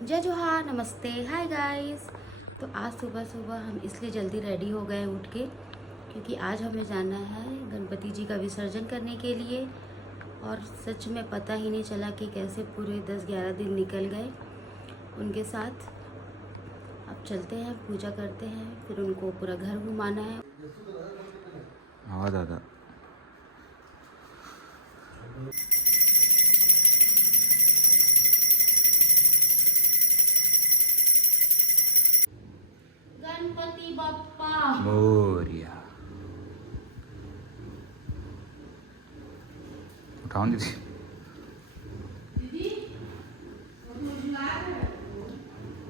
जय जोहार, नमस्ते, हाय गाइस। तो आज सुबह सुबह हम इसलिए जल्दी रेडी हो गए उठ के, क्योंकि आज हमें जाना है गणपति जी का विसर्जन करने के लिए। और सच में पता ही नहीं चला कि कैसे पूरे 10-11 दिन निकल गए उनके साथ। अब चलते हैं, पूजा करते हैं, फिर उनको पूरा घर घुमाना है। हाँ दादा। गणपति बप्पा मोरिया। उठाओ दीदी।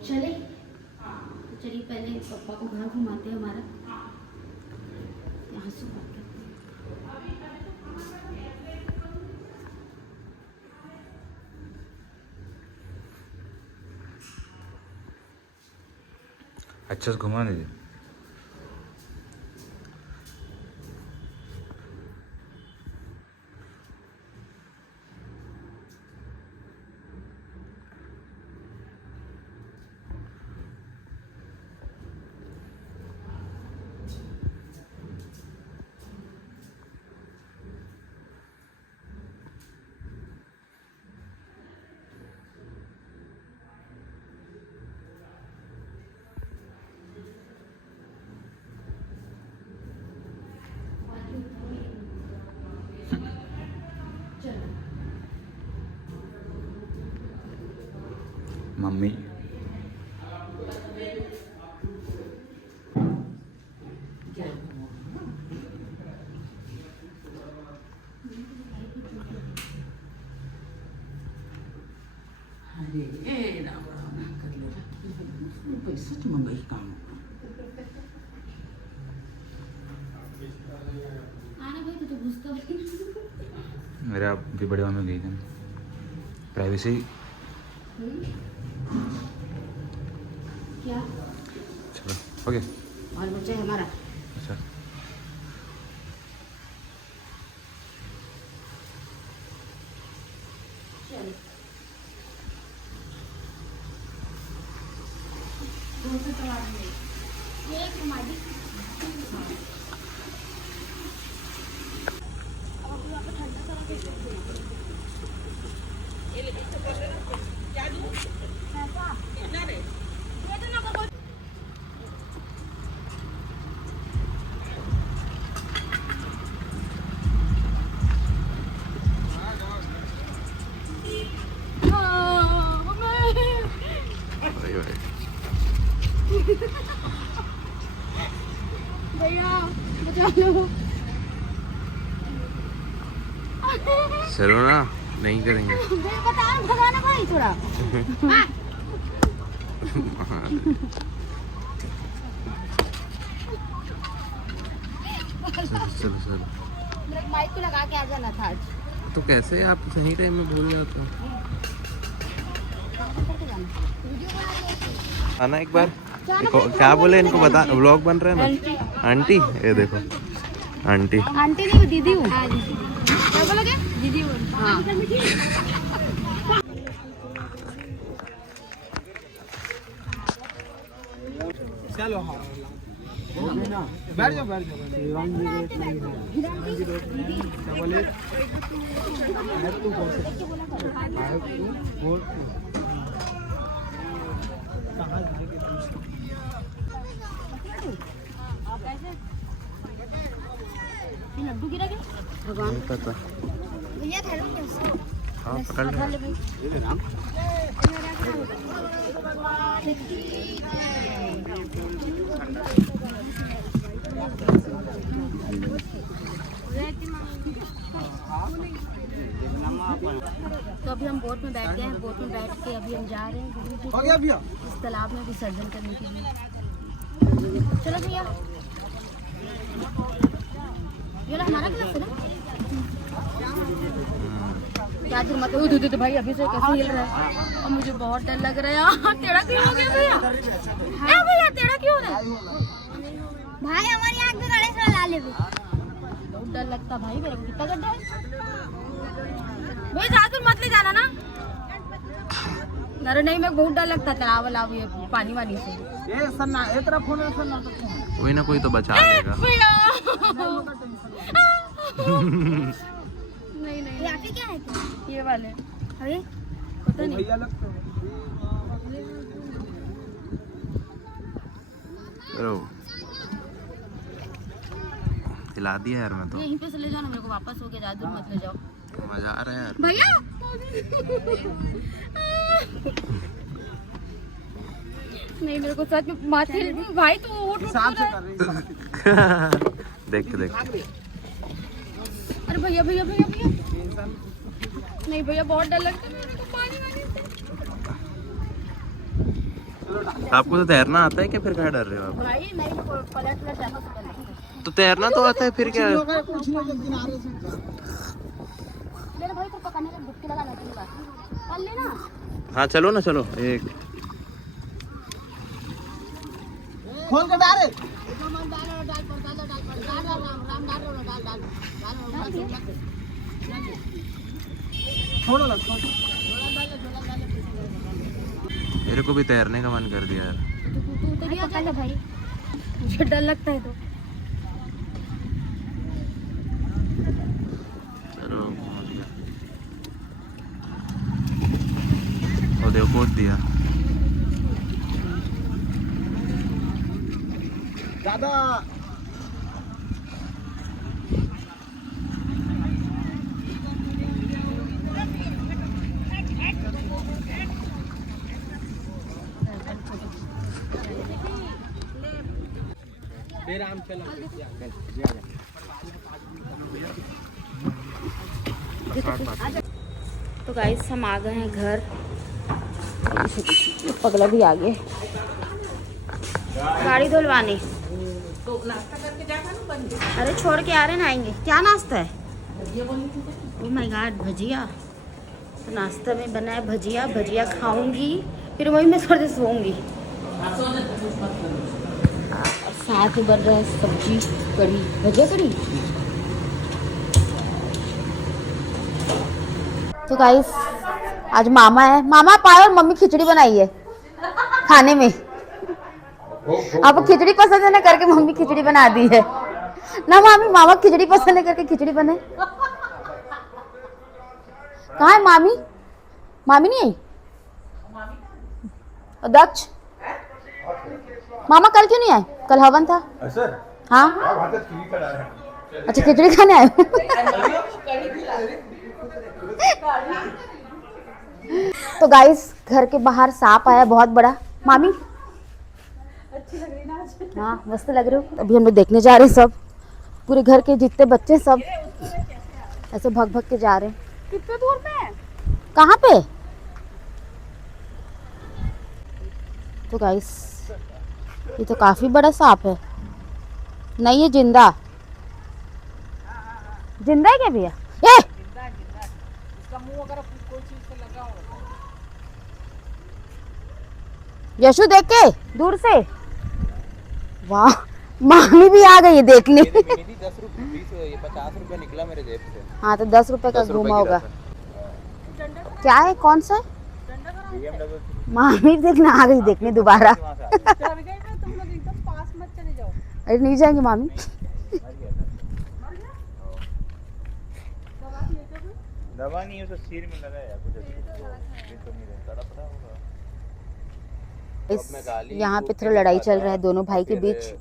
चले तो चलिए, पहले पप्पा को घर घुमाते हैं हमारा। यहाँ से बात करते हैं। अच्छे से घुमा दीदी। मम्मी अरे राम राम कर ले सच मंगई काम। आना भाई, तो घुसता भी। मेरे आप भी बड़े में गई थी प्राइवेसी। क्या चलो ओके। और बच्चा है हमारा। अच्छा चलो दोस्तों तो आ गए। ये एक हमारी भैया बचा लो। चलो ना, नहीं करेंगे। बता भगाना भाई थोड़ा। चलो चलो। माइक को लगा के आ जाना था आज। तो कैसे आप सही टाइम में भूल जाते हो? आना एक बार। क्या बोले इनको बता, व्लॉग बन रहा है ना। आंटी ये देखो, आंटी। आंटी नहीं, दीदी हूँ। क्या बोलोगे? दीदी हूँ। हाँ। चलो हाँ बैठ जाओ बैठ जाओ। 1 लड्डू गिरा क्या? भगवान पता। भैया हाँ पकड़ ले। तो अभी हम बोट में बैठ गए हैं। बोट में बैठ के अभी हम जा रहे हैं गुरु जी हो गया भैया। को इस तालाब में विसर्जन करने के लिए। चलो भैया, ये हमारा गिलास है ना। क्या दिन मत दूध भाई, अभी से कैसे हिल रहा है और मुझे बहुत डर लग रहा है यार। टेढ़ा क्यों हो गया भैया? हाँ भैया, टेढ़ा क्यों हो रहा है भाई? हमारी आँख में गणेश वाला ले भी बहुत डर लगता भाई मेरे को। कितना गड्ढा है भाई? ज्यादा दूर मत ले जाना ना। अरे नहीं, मैं बहुत डर लगता तालाब वालाब ये पानी वानी से। ये सन्ना एक तरफ फोन है सन्ना तो कोई ना कोई तो बचा लेगा। नहीं नहीं, यहाँ पे क्या है क्या? ये वाले अरे पता नहीं भैया लगते हैं। चलो हिला दिया यार मैं तो। यहीं पे से ले जाओ ना, मेरे को वापस होके जा, दूर मत ले जाओ मजा आ रहा है यार भैया। नहीं मेरे को सच में माथे भाई, तू उठ हिसाब से कर रही है। देख देख। अरे भैया भैया भैया भैया, नहीं भैया बहुत डर लगता है मेरे को पानी वानी से। आपको तो तैरना आता है क्या, फिर क्या डर रहे हो आप? भाई नहीं, पलट पलट जाना तो करना। तो तैरना तो आता है, फिर क्या? कुछ नहीं जब किनारे से मेरे भाई को पकड़ने का डुबकी लगाना चाहिए, कर लेना। हाँ चलो ना, चलो एक खोल के डाले। छोड़ो ना, छोड़ो। मेरे को भी तैरने का मन कर दिया यार। तू तो नहीं आता भाई, मुझे डर लगता है तो। चलो पहुंच गया। और देखो कूद दिया। दादा राम चला। तो गाइस हम आ गए हैं घर। पगला भी आ गए गाड़ी धुलवाने। अरे छोड़ के आ रहे ना, आएंगे। क्या नाश्ता है? ओह माय गॉड, भजिया। तो नाश्ता में बना है भजिया। भजिया खाऊंगी, फिर वही मैं थोड़ी देर सोऊंगी। और साथ में बन रहा है सब्जी, कढ़ी, भजिया कढ़ी। तो गाइस आज मामा है, मामा पाए और मम्मी खिचड़ी बनाई है खाने में। आपको खिचड़ी पसंद है ना, करके मम्मी खिचड़ी बना दी है ना। मामी मामा खिचड़ी पसंद है, करके खिचड़ी बने। कहाँ है मामी? मामी नहीं आई? दक्ष मामा कल क्यों नहीं आए? कल हवन था। हाँ अच्छा, खिचड़ी खाने आए। तो गाइस घर के बाहर सांप आया बहुत बड़ा। मामी अच्छी लग रही ना आज? हाँ मस्त लग रहे हो। अभी हम लोग देखने जा रहे हैं, सब पूरे घर के जितने बच्चे सब ऐसे भग भग के जा रहे हैं। कितने दूर पे है? कहाँ पे? तो गाइस ये तो काफी बड़ा सांप है। नहीं ये जिंदा जिंदा है क्या भैया? ये इसका मुंह अगर कोई चीज से लगा हो। यशु देख के दूर से। वाह मामी भी आ गई है देखने। 10 रुपए 50 रुपए निकला मेरे जेब से। हाँ तो 10 रुपए का घूमा होगा। क्या है, कौन सा? मामी देखना आ गई देखने दोबारा। अरे नहीं जाएंगे मामी। दवा नहीं है, उसे सिर में लगाया कुछ तो नहीं रहता रहा होगा। यहाँ पे थोड़ा लड़ाई चल रहा है दोनों भाई के बीच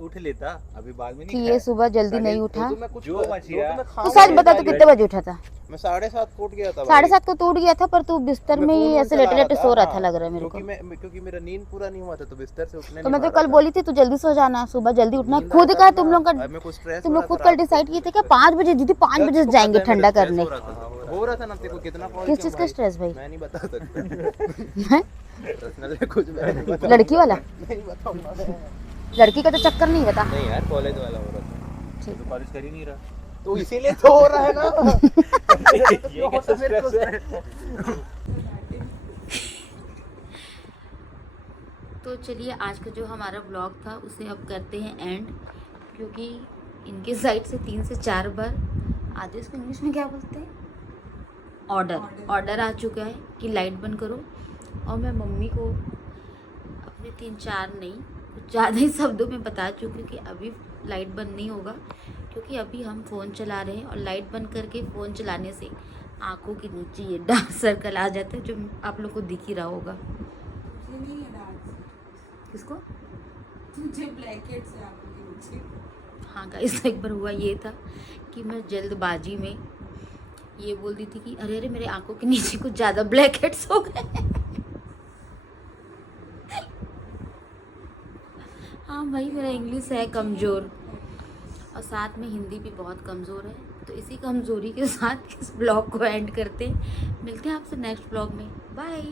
उठ लेता अभी बाद में कि ये सुबह जल्दी नहीं उठा। जो तो सच बता तू कितने बजे उठा था? मैं 7:30 को उठ गया था। 7:30 को तो उठ गया था, पर तू बिस्तर में ही ऐसे लेटे लेटे सो रहा था लग रहा है मेरे को। क्योंकि मेरा नींद पूरा नहीं हुआ था, तो बिस्तर से उठने तो मैं तो कल बोली थी तू जल्दी सो जाना, सुबह जल्दी उठना। खुद का तुम लोग खुद कल डिसाइड किए थे क्या 5 बजे? दीदी 5 बजे जाएंगे ठंडा करने। हो रहा था ना तेरे को कितना? किस चीज का स्ट्रेस भाई? मैं नहीं बता सकता। पर्सनल है कुछ मैं लड़की वाला? नहीं बताऊंगा। लड़की का तो चक्कर नहीं बता। नहीं यार कॉलेज वाला हो रहा था। ठीक। तो कॉलेज कर ही नहीं रहा, तो इसीलिए तो हो रहा है ना। ये कैसा स्ट्रेस है? तो चलिए आज का जो हमारा ब्लॉग था उसे अब करते हैं एंड, क्योंकि इनके साइड से 3 से 4 बार आदेश को इंग्लिश में क्या बोलते हैं, ऑर्डर आ चुका है कि लाइट बंद करो और मैं मम्मी को अपने 3-4 नहीं कुछ ज़्यादा ही शब्दों में बता चुकी हूँ कि अभी लाइट बंद नहीं होगा, क्योंकि अभी हम फ़ोन चला रहे हैं और लाइट बंद करके फ़ोन चलाने से आँखों के नीचे ये डार्क सर्कल आ जाते हैं, जो आप लोग को दिख ही रहा होगा। मुझे नहीं है डांस, किसको? मुझे ब्लैकेट्स है आंखों के नीचे। हाँ गाइस, एक बार हुआ ये था कि मैं जल्दबाजी में ये बोल दी थी कि अरे अरे मेरे आंखों के नीचे कुछ ज़्यादा ब्लैक हेड्स हो गए। हाँ भाई, मेरा इंग्लिश है कमज़ोर और साथ में हिंदी भी बहुत कमज़ोर है। तो इसी कमज़ोरी के साथ इस ब्लॉग को एंड करते हैं। मिलते हैं आपसे नेक्स्ट ब्लॉग में। बाय।